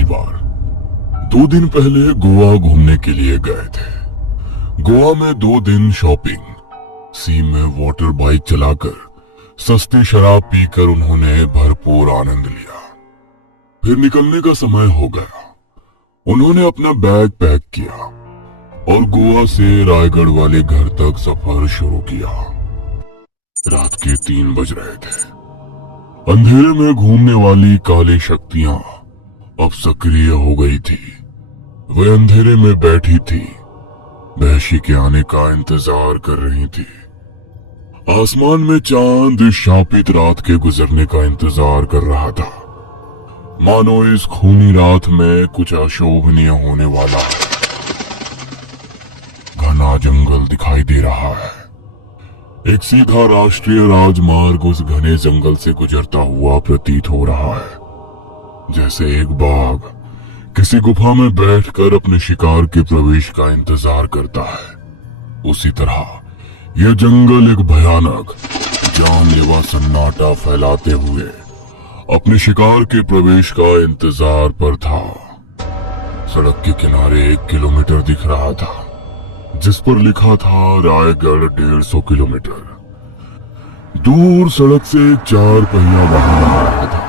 परिवार 2 दिन पहले गोवा घूमने के लिए गए थे। गोवा में 2 दिन शॉपिंग, सी में वाटर बाइक चलाकर सस्ती शराब पीकर उन्होंने भरपूर आनंद लिया। फिर निकलने का समय हो गया। उन्होंने अपना बैग पैक किया और गोवा से रायगढ़ वाले घर तक सफर शुरू किया। रात के 3 बज रहे थे। अंधेरे में घूमने वाली काली शक्तियां अब सक्रिय हो गई थी। वे अंधेरे में बैठी थी, वहशी के आने का इंतजार कर रही थी। आसमान में चांद शापित रात के गुजरने का इंतजार कर रहा था, मानो इस खूनी रात में कुछ अशोभनीय होने वाला है। घना जंगल दिखाई दे रहा है। एक सीधा राष्ट्रीय राजमार्ग उस घने जंगल से गुजरता हुआ प्रतीत हो रहा है, जैसे एक बाघ किसी गुफा में बैठकर अपने शिकार के प्रवेश का इंतजार करता है। उसी तरह यह जंगल एक भयानक जानलेवा सन्नाटा फैलाते हुए अपने शिकार के प्रवेश का इंतजार पर था। सड़क के किनारे 1 किलोमीटर दिख रहा था, जिस पर लिखा था रायगढ़ 150 किलोमीटर। दूर सड़क से 4 पहिया वाहन आ रहा था।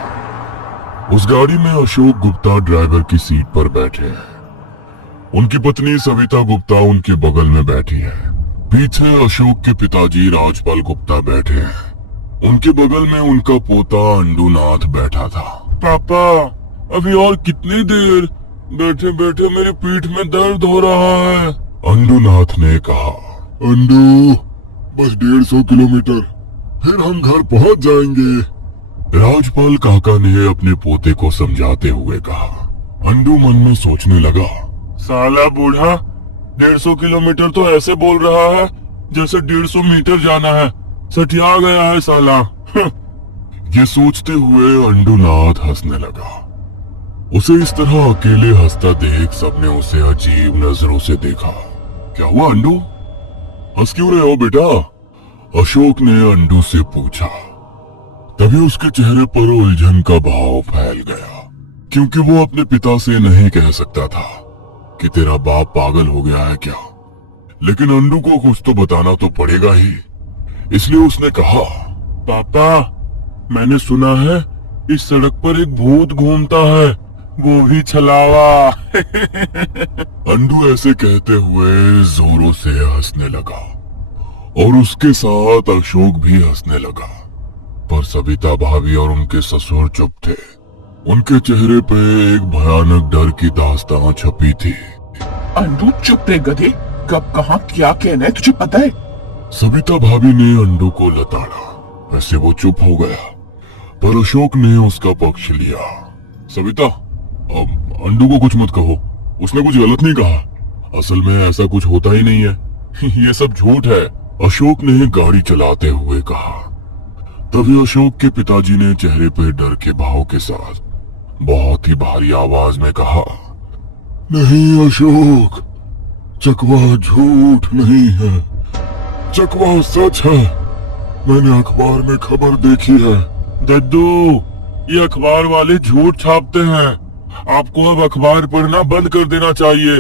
उस गाड़ी में अशोक गुप्ता ड्राइवर की सीट पर बैठे हैं। उनकी पत्नी सविता गुप्ता उनके बगल में बैठी है। पीछे अशोक के पिताजी राजपाल गुप्ता बैठे हैं। उनके बगल में उनका पोता अंडूनाथ बैठा था। पापा, अभी और कितनी देर? बैठे बैठे मेरी पीठ में दर्द हो रहा है। अंडूनाथ ने कहा। अंडू, बस 150 किलोमीटर, फिर हम घर पहुंच जाएंगे। राजपाल काका ने अपने पोते को समझाते हुए कहा। अंडू मन में सोचने लगा, साला बूढ़ा 150 किलोमीटर तो ऐसे बोल रहा है जैसे 150 मीटर जाना है। सठिया गया है साला। ये सोचते हुए अंडूनाथ हंसने लगा। उसे इस तरह अकेले हंसता देख सबने उसे अजीब नजरों से देखा। क्या हुआ अंडू, हंस क्यों रहे हो बेटा? अशोक ने अंडू से पूछा। तभी उसके चेहरे पर उलझन का भाव फैल गया, क्योंकि वो अपने पिता से नहीं कह सकता था कि तेरा बाप पागल हो गया है क्या। लेकिन अंडू को कुछ तो बताना तो पड़ेगा ही, इसलिए उसने कहा, पापा, मैंने सुना है इस सड़क पर एक भूत घूमता है, वो भी छलावा। अंडू ऐसे कहते हुए जोरों से हंसने लगा और उसके साथ अशोक भी हंसने लगा। पर सविता भाभी और उनके ससुर चुप थे। उनके चेहरे पे एक भयानक डर की दास्तां छपी थी। अंडू चुप रे गधे, कब कहाँ क्या कहना है तुझे पता है? सविता भाभी ने अंडू को लताड़ा। वैसे वो चुप हो गया, पर अशोक ने उसका पक्ष लिया। सविता, अब अंडू को कुछ मत कहो, उसने कुछ गलत नहीं कहा। असल में ऐसा कुछ होता ही नहीं है। ये सब झूठ है, अशोक ने गाड़ी चलाते हुए कहा। तभी अशोक के पिताजी ने चेहरे पर डर के भाव के साथ बहुत ही भारी आवाज में कहा, नहीं अशोक, चकवा झूठ नहीं है, चकवा सच है। मैंने अखबार में खबर देखी है। दद्दू, ये अखबार वाले झूठ छापते हैं। आपको अब अखबार पढ़ना बंद कर देना चाहिए।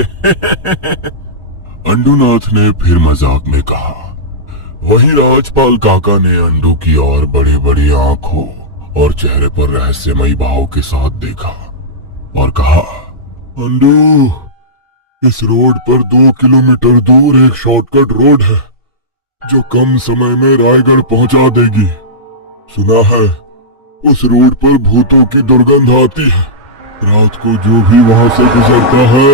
अंडूनाथ ने फिर मजाक में कहा। वहीं राजपाल काका ने अंडू की ओर बड़ी बड़ी आंखों और चेहरे पर रहस्यमयी भाव के साथ देखा और कहा, अंडू, इस रोड पर 2 किलोमीटर दूर एक शॉर्टकट रोड है जो कम समय में रायगढ़ पहुंचा देगी। सुना है उस रोड पर भूतों की दुर्गंध आती है। रात को जो भी वहां से गुजरता है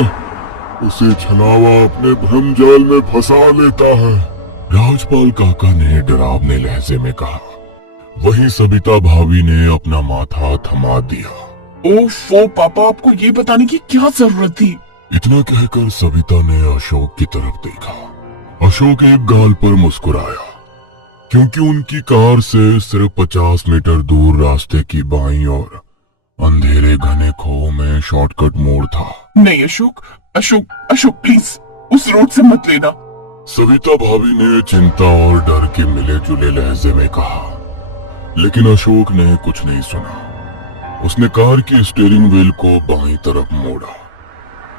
उसे छलावा अपने भ्रमजाल में फंसा लेता है। राजपाल काका ने डरावने लहजे में कहा। वहीं सविता भाभी ने अपना माथा थमा दिया। ओफो पापा, आपको ये बताने की क्या जरूरत थी? इतना कहकर सविता ने अशोक की तरफ देखा। अशोक एक गाल पर मुस्कुराया, क्योंकि उनकी कार से सिर्फ 50 मीटर दूर रास्ते की बाईं ओर अंधेरे घने खो में शॉर्टकट मोड़ था। नहीं अशोक, अशोक, अशोक प्लीज, उस रोड से मत लेना। सविता भाभी ने चिंता और डर के मिले जुले लहजे में कहा, लेकिन अशोक ने कुछ नहीं सुना। उसने कार की स्टीयरिंग व्हील को बाईं तरफ मोड़ा।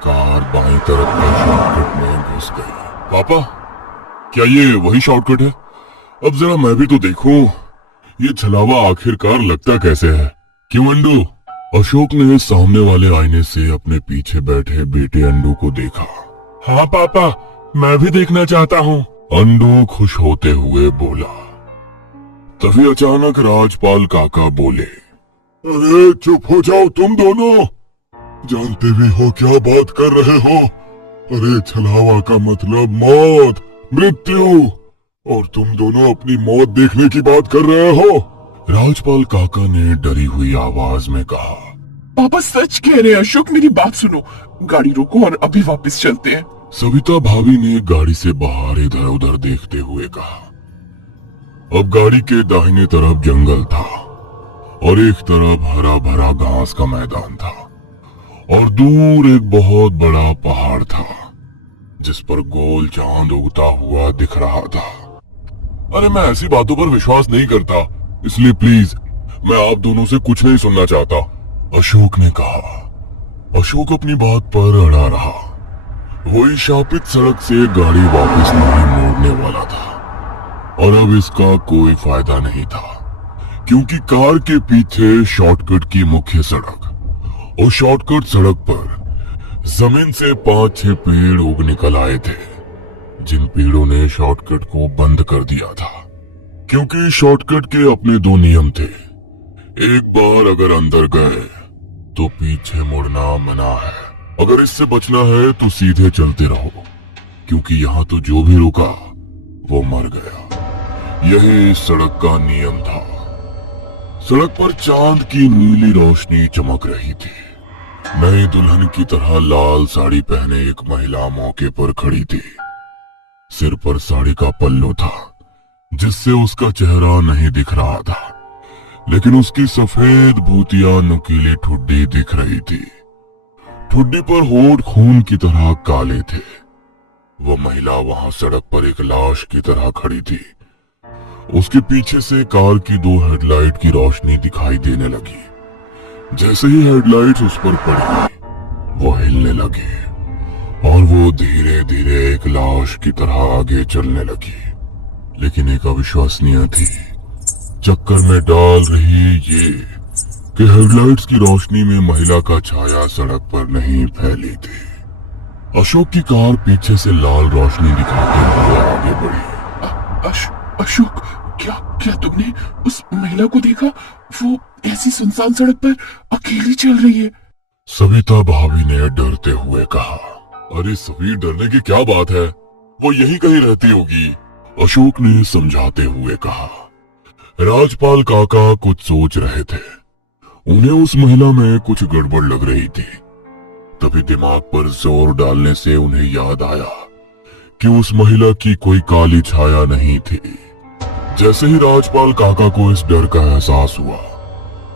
कार बाईं तरफ के शॉर्टकट में घुस गई। पापा, क्या ये वही शॉर्टकट है? अब जरा मैं भी तो देखूं, ये छलावा आखिरकार लगता कैसे है। क्यों अंडू? अशोक ने सामने वाले आईने से अपने पीछे बैठे बेटे अंडू को देखा। हाँ पापा, मैं भी देखना चाहता हूँ, अंडू खुश होते हुए बोला। तभी अचानक राजपाल काका बोले, अरे चुप हो जाओ तुम दोनों, जानते भी हो क्या बात कर रहे हो? अरे छलावा का मतलब मौत, मृत्यु, और तुम दोनों अपनी मौत देखने की बात कर रहे हो। राजपाल काका ने डरी हुई आवाज में कहा। पापा सच कह रहे हैं अशोक, मेरी बात सुनो, गाड़ी रोको और अभी वापस चलते हैं। सविता भाभी ने गाड़ी से बाहर इधर उधर देखते हुए कहा। अब गाड़ी के दाहिने तरफ जंगल था और एक तरफ हरा भरा घास का मैदान था और दूर एक बहुत बड़ा पहाड़ था जिस पर गोल चांद उगता हुआ दिख रहा था। अरे मैं ऐसी बातों पर विश्वास नहीं करता, इसलिए प्लीज मैं आप दोनों से कुछ नहीं सुनना चाहता, अशोक ने कहा। अशोक अपनी बात पर अड़ा रहा। वही शापित सड़क से गाड़ी वापस नहीं मोड़ने वाला था और अब इसका कोई फायदा नहीं था क्योंकि कार के पीछे शॉर्टकट की मुख्य सड़क और शॉर्टकट सड़क पर जमीन से 5-6 पेड़ उग निकल आए थे जिन पेड़ों ने शॉर्टकट को बंद कर दिया था क्योंकि शॉर्टकट के अपने 2 नियम थे। एक बार अगर अंदर गए तो पीछे मुड़ना मना है। अगर इससे बचना है तो सीधे चलते रहो क्योंकि यहाँ तो जो भी रुका वो मर गया। यही इस सड़क का नियम था। सड़क पर चांद की नीली रोशनी चमक रही थी। नई दुल्हन की तरह लाल साड़ी पहने एक महिला मौके पर खड़ी थी। सिर पर साड़ी का पल्लू था जिससे उसका चेहरा नहीं दिख रहा था, लेकिन उसकी सफेद भूतिया नुकीली ठुड्डी दिख रही थी। ठुड्डी पर होंठ खून की तरह काले थे। वो महिला वहां सड़क पर एक लाश की तरह खड़ी थी। उसके पीछे से कार की 2 हेडलाइट की रोशनी दिखाई देने लगी। जैसे ही हेडलाइट्स उस पर पड़ी वो हिलने लगी और वो धीरे धीरे एक लाश की तरह आगे चलने लगी, लेकिन एक अविश्वसनीय थी। चक्कर में डाल रही ये कि हेडलाइट्स की रोशनी में महिला का छाया सड़क पर नहीं फैली थी। अशोक की कार पीछे से लाल रोशनी दिखाते हुए आगे बढ़ी। अशोक, क्या तुमने उस महिला को देखा? वो ऐसी सुनसान सड़क पर अकेली चल रही है। सविता भाभी ने डरते हुए कहा। अरे सभी, डरने की क्या बात है, वो यहीं कहीं रहती होगी, अशोक ने समझाते हुए कहा। राजपाल काका कुछ सोच रहे थे। उन्हें उस महिला में कुछ गड़बड़ लग रही थी। तभी दिमाग पर जोर डालने से उन्हें याद आया कि उस महिला की कोई काली छाया नहीं थी। जैसे ही राजपाल काका को इस डर का एहसास हुआ,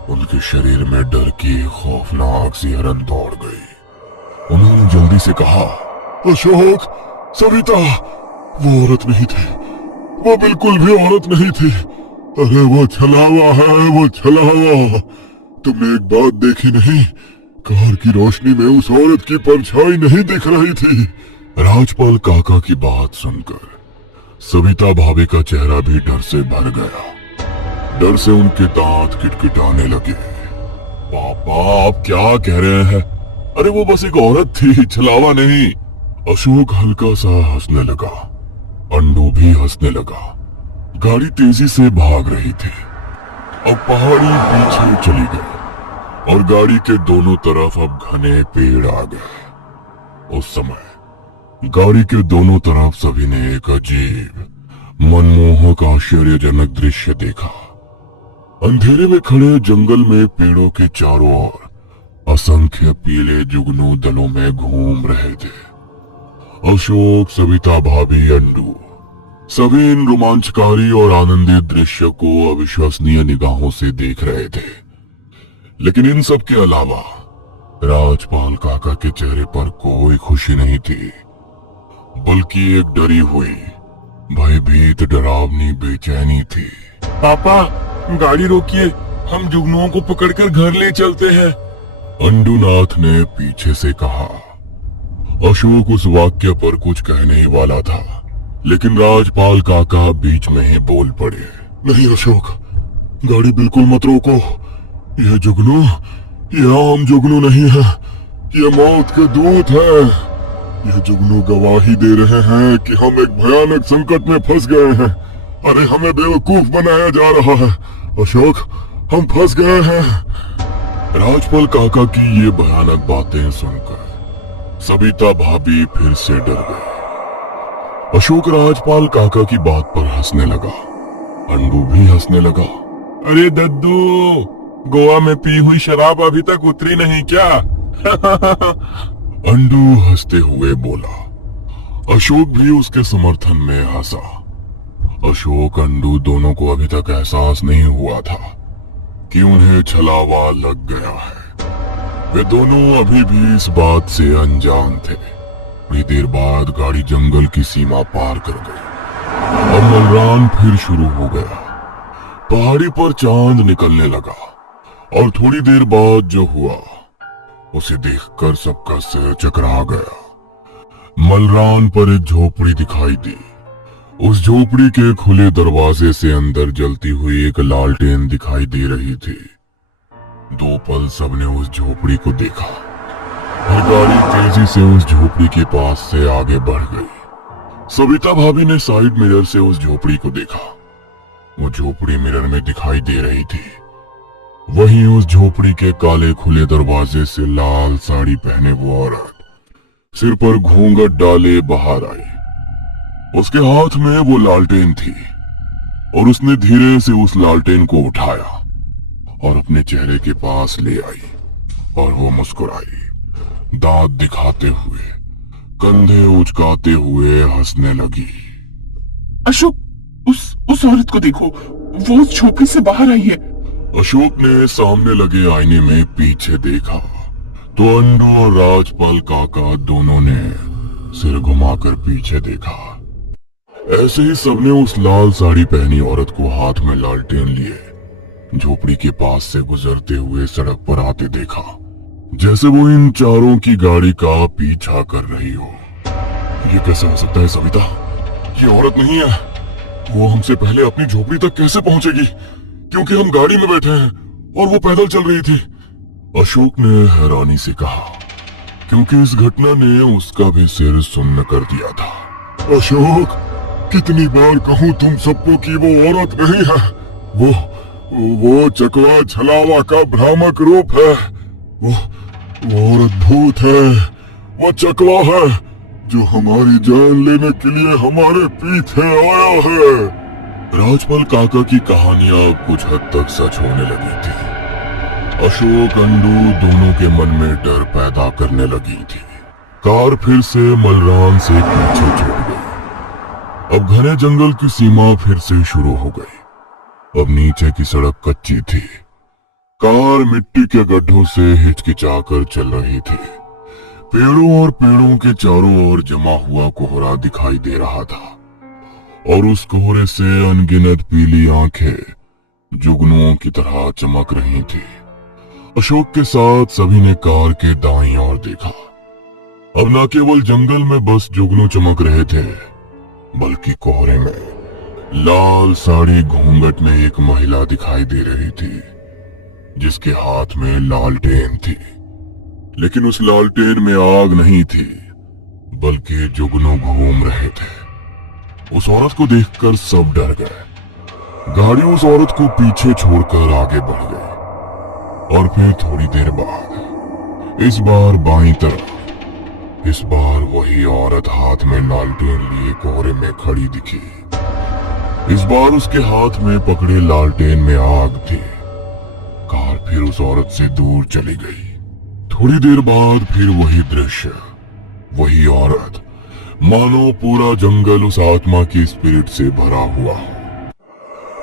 उनके शरीर में डर की खौफनाक सी हरन दौड़ गई। उन्होंने जल्दी से कहा, अशोक, सविता, वो औरत नहीं थी, वो बिल्कुल भी औरत नहीं थी। अरे वो छलावा है, वो छलावा। तुमने एक बात देखी नहीं, कार की रोशनी में उस औरत की परछाई नहीं दिख रही थी। राजपाल काका की बात सुनकर सविता भाभी का चेहरा भी डर से भर गया। डर से उनके दांत किटकिटाने लगे। पापा, आप क्या कह रहे हैं? अरे वो बस एक औरत थी, छलावा नहीं। अशोक हल्का सा हंसने लगा। अंडू भी हंसने लगा। गाड़ी तेजी से भाग रही थी। अब पहाड़ी पीछे चली गई और गाड़ी के दोनों तरफ अब घने पेड़ आ गए। उस समय गाड़ी के दोनों तरफ सभी ने एक अजीब, मनमोहक, आश्चर्यजनक दृश्य देखा। अंधेरे में खड़े जंगल में पेड़ों के चारों ओर असंख्य पीले जुगनू दलों में घूम रहे थे। अशोक, सविता भाभी, अंडू सभी इन रोमांचकारी और आनंदित दृश्य को अविश्वसनीय निगाहों से देख रहे थे। लेकिन इन सब के अलावा राजपाल काका के चेहरे पर कोई खुशी नहीं थी, बल्कि एक डरी हुई, भयभीत, डरावनी बेचैनी थी। पापा, गाड़ी रोकिए, हम जुगनुओं को पकड़कर घर ले चलते हैं, अंडुनाथ ने पीछे से कहा। अशोक उस वाक्य पर कुछ कहने ही वाला था, लेकिन राजपाल काका बीच में ही बोल पड़े। नहीं अशोक, गाड़ी बिल्कुल मत रोको। यह जुगनू, यह आम जुगनू नहीं है, यह मौत के दूत है। यह जुगनू गवाही दे रहे हैं कि हम एक भयानक संकट में फंस गए हैं। अरे हमें बेवकूफ बनाया जा रहा है। अशोक, हम फंस गए हैं। राजपाल काका की ये भयानक बातें सुनकर सविता भाभी फिर से डर गई। अशोक राजपाल काका की बात पर हंसने लगा। अंडू भी हंसने लगा। अरे दद्दू, गोवा में पी हुई शराब अभी तक उतरी नहीं क्या? अंडू हंसते हुए बोला। अशोक भी उसके समर्थन में हंसा। अशोक अंडू दोनों को अभी तक एहसास नहीं हुआ था कि उन्हें छलावा लग गया है। वे दोनों अभी भी इस बात से अनजान थे। थोड़ी देर बाद गाड़ी जंगल की सीमा पार कर गई और मलरान फिर शुरू हो गया। पहाड़ी पर चांद निकलने लगा और थोड़ी देर बाद जो हुआ उसे देखकर सबका सिर चकरा गया। मलरान पर एक झोपड़ी दिखाई दी। उस झोपड़ी के खुले दरवाजे से अंदर जलती हुई एक लालटेन दिखाई दे रही थी। दो पल सबने उस झोपड़ी को देखा और गाड़ी तेजी से उस झोपड़ी के पास से आगे बढ़ गई। सविता भाभी ने साइड मिरर से उस झोपड़ी को देखा। वो झोपड़ी मिरर में दिखाई दे रही थी। वहीं उस झोपड़ी के काले खुले दरवाजे से लाल साड़ी पहने वो औरत सिर पर घूंघट डाले बाहर आई। उसके हाथ में वो लालटेन थी और उसने धीरे से उस लालटेन को उठाया और अपने चेहरे के पास ले आई और वो मुस्कुराई, दांत दिखाते हुए, कंधे उचकाते हुए हंसने लगी। अशोक, उस औरत को देखो, वो उस झोपड़ी से बाहर आई है। अशोक ने सामने लगे आईने में पीछे देखा तो अंडू और राजपाल काका दोनों ने सिर घुमाकर पीछे देखा। ऐसे ही सबने उस लाल साड़ी पहनी औरत को हाथ में लालटेन लिए झोपड़ी के पास से गुजरते हुए सड़क पर आते देखा, जैसे वो इन चारों की गाड़ी का पीछा कर रही हो। ये कैसे हो सकता है सविता? ये औरत नहीं है। वो हमसे पहले अपनी झोपड़ी तक कैसे पहुंचेगी? क्योंकि हम गाड़ी में बैठे हैं और वो पैदल चल रही थी। अशोक ने हैरानी से कहा, क्योंकि इस घटना ने उसका भी सिर सुन्न कर दिया था। अशोक, कितनी बार कहूं तुम सबको कि वो औरत नहीं है। वो चकवा छलावा का भ्रामक रूप है। वो औरत भूत है। वो चकवा है जो हमारी जान लेने के लिए हमारे पीछे आया है। राजपाल काका की कहानियां कुछ हद तक सच होने लगी थी। अशोक अंडू दोनों के मन में डर पैदा करने लगी थी। कार फिर से मलरान से पीछे छूट गई। अब घने जंगल की सीमा फिर से शुरू हो गई। अब नीचे की सड़क कच्ची थी। कार मिट्टी के गड्ढों से हिचकिचाकर चल रही थी। पेड़ों और पेड़ों के चारों ओर जमा हुआ कोहरा दिखाई दे रहा था और उस कोहरे से अनगिनत पीली आंखें जुगनुओं की तरह चमक रही थी। अशोक के साथ सभी ने कार के दाईं ओर देखा। अब न केवल जंगल में बस जुगनू चमक रहे थे, बल्कि कोहरे में लाल साड़ी घूंघट में एक महिला दिखाई दे रही थी, जिसके हाथ में लालटेन थी। लेकिन उस लालटेन में आग नहीं थी, बल्कि जुगनू घूम रहे थे। उस औरत को देखकर सब डर गए। गाड़ी उस औरत को पीछे छोड़कर आगे बढ़ गई और फिर थोड़ी देर बाद इस बार बाईं तरफ इस बार वही औरत हाथ में लालटेन लिए कोहरे में खड़ी दिखी। इस बार उसके हाथ में पकड़े लालटेन में आग थी। कार फिर उस औरत से दूर चली गई। थोड़ी देर बाद फिर वही दृश्य, वही औरत, मानो पूरा जंगल उस आत्मा की स्पिरिट से भरा हुआ।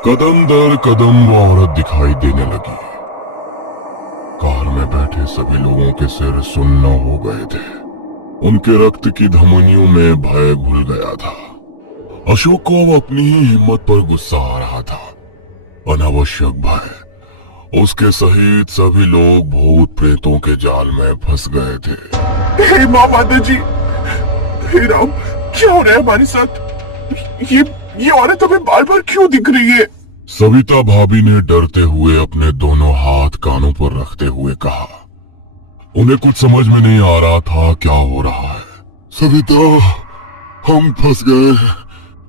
कदम दर कदम वो औरत दिखाई देने लगी। कार में बैठे सभी लोगों के सिर सुन्न हो गए थे। उनके रक्त की धमनियों में भय घुल गया था। अशोक को अब अपनी ही हिम्मत पर गुस्सा आ रहा था। अनावश्यक भय उसके सहित सभी लोग भूत प्रेतों के जाल में फंस गए थे। हे माँ माता जी, हे राम, क्या हो रहा है हमारे साथ? ये औरत हमें बार बार क्यों दिख रही है? सविता भाभी ने डरते हुए अपने दोनों हाथ कानों पर रखते हुए कहा। उन्हें कुछ समझ में नहीं आ रहा था क्या हो रहा है। सविता, हम फंस गए हैं,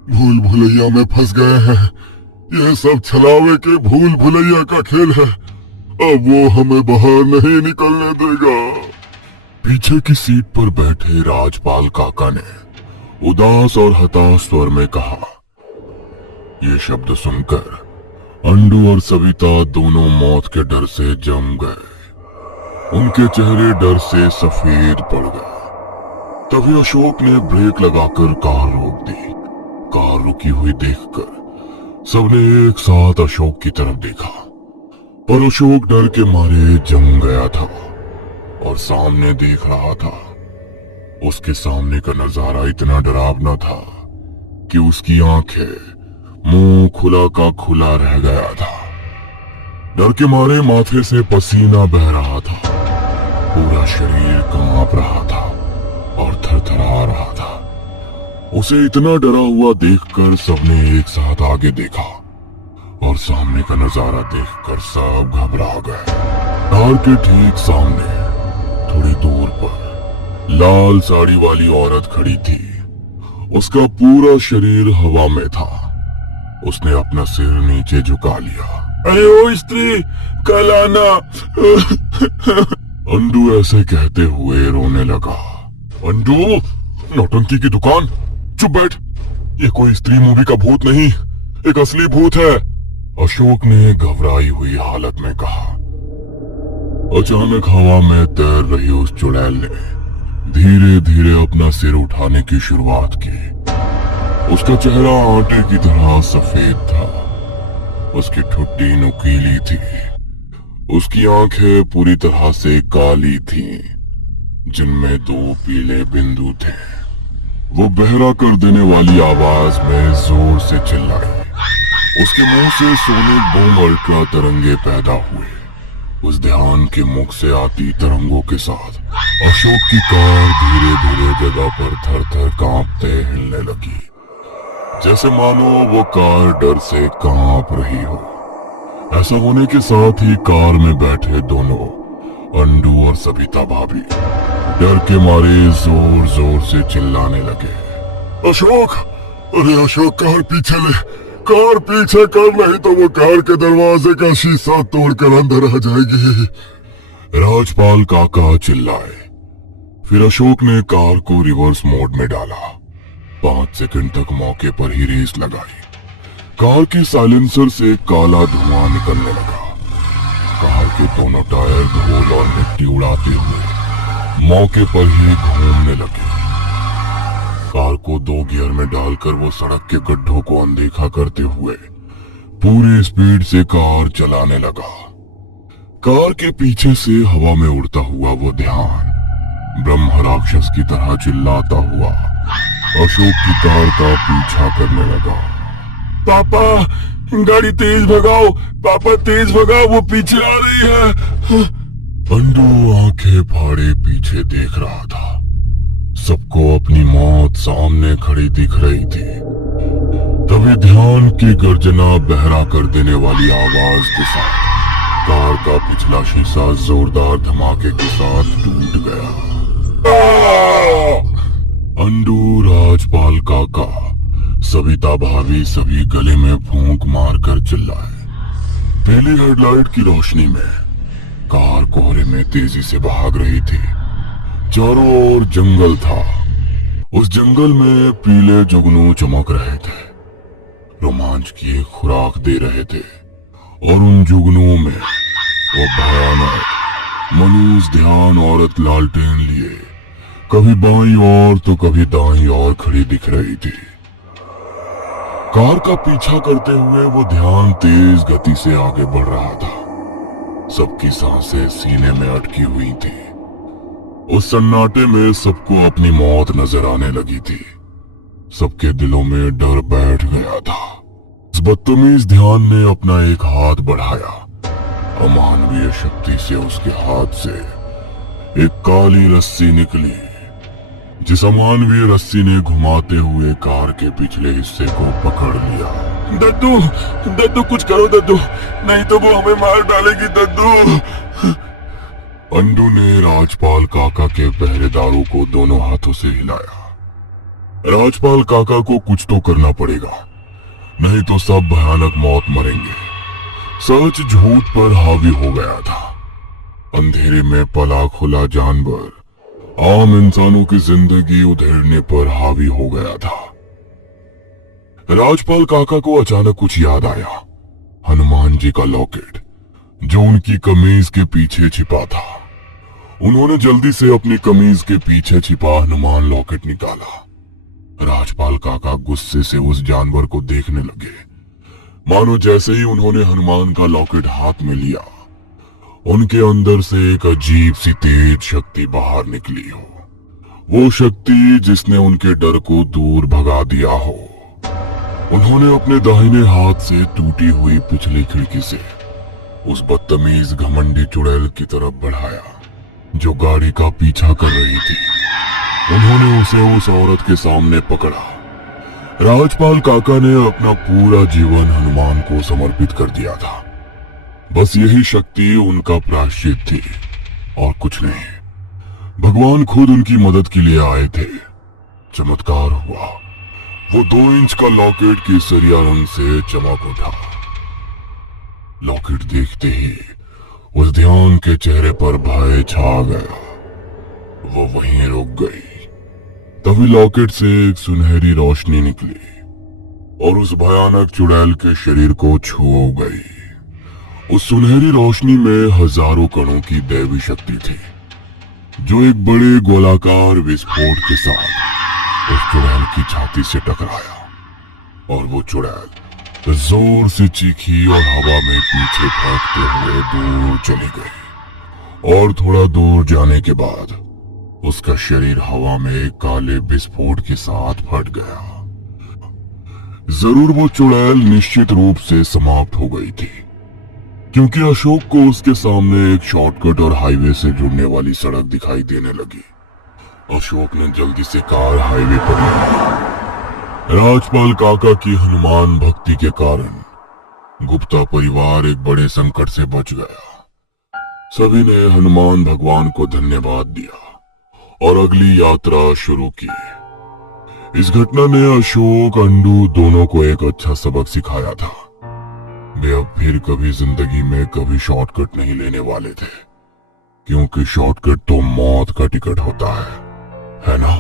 भूल भुलैया में फंस गए हैं। यह सब छलावे के भूल भुलैया का खेल है। अब वो हमें बाहर नहीं निकलने देगा। पीछे की सीट पर बैठे राजपाल काका ने उदास और हताश स्वर में कहा। ये शब्द सुनकर अंडू और सविता दोनों मौत के डर से जम गए। उनके चेहरे डर से सफेद पड़ गए। तभी अशोक ने ब्रेक लगाकर कार रोक दी। कार रुकी हुई देखकर सबने एक साथ अशोक की तरफ देखा, पर अशोक डर के मारे जम गया था और सामने देख रहा था। उसके सामने का नजारा इतना डरावना था कि उसकी आंखें मुंह खुला का खुला रह गया था। डर के मारे माथे से पसीना बह रहा था, पूरा शरीर कांप रहा था और थरथरा रहा था। उसे इतना डरा हुआ देखकर सबने एक साथ आगे देखा और सामने का नजारा देखकर सब घबरा गए। कार के ठीक सामने थोड़ी दूर पर लाल साड़ी वाली औरत खड़ी थी। उसका पूरा शरीर हवा में था। उसने अपना सिर नीचे झुका लिया। अरे ओ स्त्री, कल आना। अंडू ऐसे कहते हुए रोने लगा। अंडू, नौटंकी की दुकान, चुप बैठ। ये कोई स्त्री मूवी का भूत नहीं, एक असली भूत है, अशोक ने घबराई हुई हालत में कहा। अचानक हवा में तैर रही उस चुड़ैल ने धीरे धीरे अपना सिर उठाने की शुरुआत की। उसका चेहरा आटे की तरह सफेद था। उसकी ठुड्डी नुकीली थी। उसकी आंखें पूरी तरह से काली थीं, जिनमें 2 पीले बिंदु थे। वो बहरा कर देने वाली आवाज में जोर से चिल्लाई। उसके मुंह से सोनिक बूम अल्ट्रा तरंगे पैदा हुए। उस ध्यान के मुख से आती तरंगों के साथ अशोक की कार धीरे धीरे जगह पर थर थर कांपते हिलने लगी, जैसे मानो वो कार डर से कांप रही हो। ऐसा होने के साथ ही कार में बैठे दोनों अंडू और सविता भाभी डर के मारे जोर जोर से चिल्लाने लगे। अशोक, अरे अशोक, कार पीछे ले, कार पीछे कर, नहीं तो वो कार के दरवाजे का शीशा तोड़कर अंदर आ जाएगी। राजपाल काका चिल्लाए। फिर अशोक ने कार को रिवर्स मोड में डाला। 5 सेकंड तक मौके पर ही रेस लगाई। कार के साइलेंसर से काला धुआं निकलने लगा। कार के दोनों टायर धूल और मिट्टी उड़ाते हुए मौके पर ही घूमने लगे। कार को 2 गियर में डालकर वो सड़क के गड्ढों को अनदेखा करते हुए पूरी स्पीड से कार चलाने लगा। कार के पीछे से हवा में उड़ता हुआ वो ध्यान ब्रह्म राक्षस की तरह चिल्लाता हुआ अशोक की कार का पीछा करने लगा। पापा, गाड़ी तेज भगाओ, पापा तेज भगाओ, वो पीछे आ रही है। अंडू आंखें फाड़े पीछे देख रहा था। सबको अपनी मौत सामने खड़ी दिख रही थी। तभी ध्यान की गर्जना बहरा कर देने वाली आवाज के साथ कार का पिछला शीशा जोरदार धमाके के साथ टूट गया। अंडू, राजपाल काका, सविता भाभी सभी गले में फूंक मारकर चिल्लाए। पहली हेडलाइट की रोशनी में कार कोहरे में तेजी से भाग रही थी। चारों ओर जंगल था। उस जंगल में पीले जुगनू चमक रहे थे, रोमांच की एक खुराक दे रहे थे। और उन जुगनुओं में वो भयानक मनुष्य ध्यान औरत लालटेन लिए कभी बाईं ओर तो कभी दाईं ओर खड़ी दिख रही थी। कार का पीछा करते हुए वो ध्यान तेज गति से आगे बढ़ रहा था। सबकी सांसें सीने में अटकी हुई थी। उस सन्नाटे में सबको अपनी मौत नजर आने लगी थी। सबके दिलों में डर बैठ गया था। इस बदतमीज ध्यान ने अपना एक हाथ बढ़ाया, अमानवीय शक्ति से उसके हाथ से एक काली रस्सी निकली। जिस अमानवीय रस्सी ने घुमाते हुए कार के पिछले हिस्से को पकड़ लिया। दद्दू, दद्दू कुछ करो दद्दू, नहीं तो वो हमें मार डालेगी दद्दू। अंडू ने राजपाल काका के पहरेदारों को दोनों हाथों से हिलाया। राजपाल काका को कुछ तो करना पड़ेगा, नहीं तो सब भयानक मौत मरेंगे। सच झूठ पर हावी हो गया था। अंधेरे में पला खुला जानवर आम इंसानों की जिंदगी उधेड़ने पर हावी हो गया था। राजपाल काका को अचानक कुछ याद आया। हनुमान जी का लॉकेट जो उनकी कमीज के पीछे छिपा था। उन्होंने जल्दी से अपनी कमीज के पीछे छिपा हनुमान लॉकेट निकाला। राजपाल काका गुस्से से उस जानवर को देखने लगे। मानो जैसे ही उन्होंने हनुमान का लॉकेट हाथ में लिया, उनके अंदर से एक अजीब सी तेज शक्ति बाहर निकली हो। वो शक्ति जिसने उनके डर को दूर भगा दिया हो। उन्होंने अपने दाहिने हाथ से टूटी हुई पिछली खिड़की से उस बदतमीज घमंडी चुड़ैल की तरफ बढ़ाया जो गाड़ी का पीछा कर रही थी। उन्होंने उसे उस औरत के सामने पकड़ा। राजपाल काका ने अपना पूरा जीवन हनुमान को समर्पित कर दिया था। बस यही शक्ति उनका प्रायश्चित थी और कुछ नहीं। भगवान खुद उनकी मदद के लिए आए थे। चमत्कार हुआ। वो 2 इंच का लॉकेट केसरिया रंग से चमक उठा। लॉकेट देखते ही उस ध्यान के चेहरे पर भय छा गया। वो वहीं रुक गई। तभी लॉकेट से एक सुनहरी रोशनी निकली और उस भयानक चुड़ैल के शरीर को छू गई। उस सुनहरी रोशनी में हजारों कणों की दैवी शक्ति थी जो एक बड़े गोलाकार विस्फोट के साथ उस चुड़ैल की छाती से टकराया और वो चुड़ैल जोर से चीखी और हवा में पीछे फेंकते हुए दूर चली गई। और थोड़ा दूर जाने के बाद उसका शरीर हवा में एक काले विस्फोट के साथ फट गया। जरूर वो चुड़ैल निश्चित रूप से समाप्त हो गई थी, क्योंकि अशोक को उसके सामने एक शॉर्टकट और हाईवे से जुड़ने वाली सड़क दिखाई देने लगी। अशोक ने जल्दी से कार हाईवे पर लगाई। राजपाल काका की हनुमान भक्ति के कारण गुप्ता परिवार एक बड़े संकट से बच गया। सभी ने हनुमान भगवान को धन्यवाद दिया और अगली यात्रा शुरू की। इस घटना ने अशोक अंडू दोनों को एक अच्छा सबक सिखाया था। वे अब फिर कभी जिंदगी में कभी शॉर्टकट नहीं लेने वाले थे, क्योंकि शॉर्टकट तो मौत का टिकट होता है ना।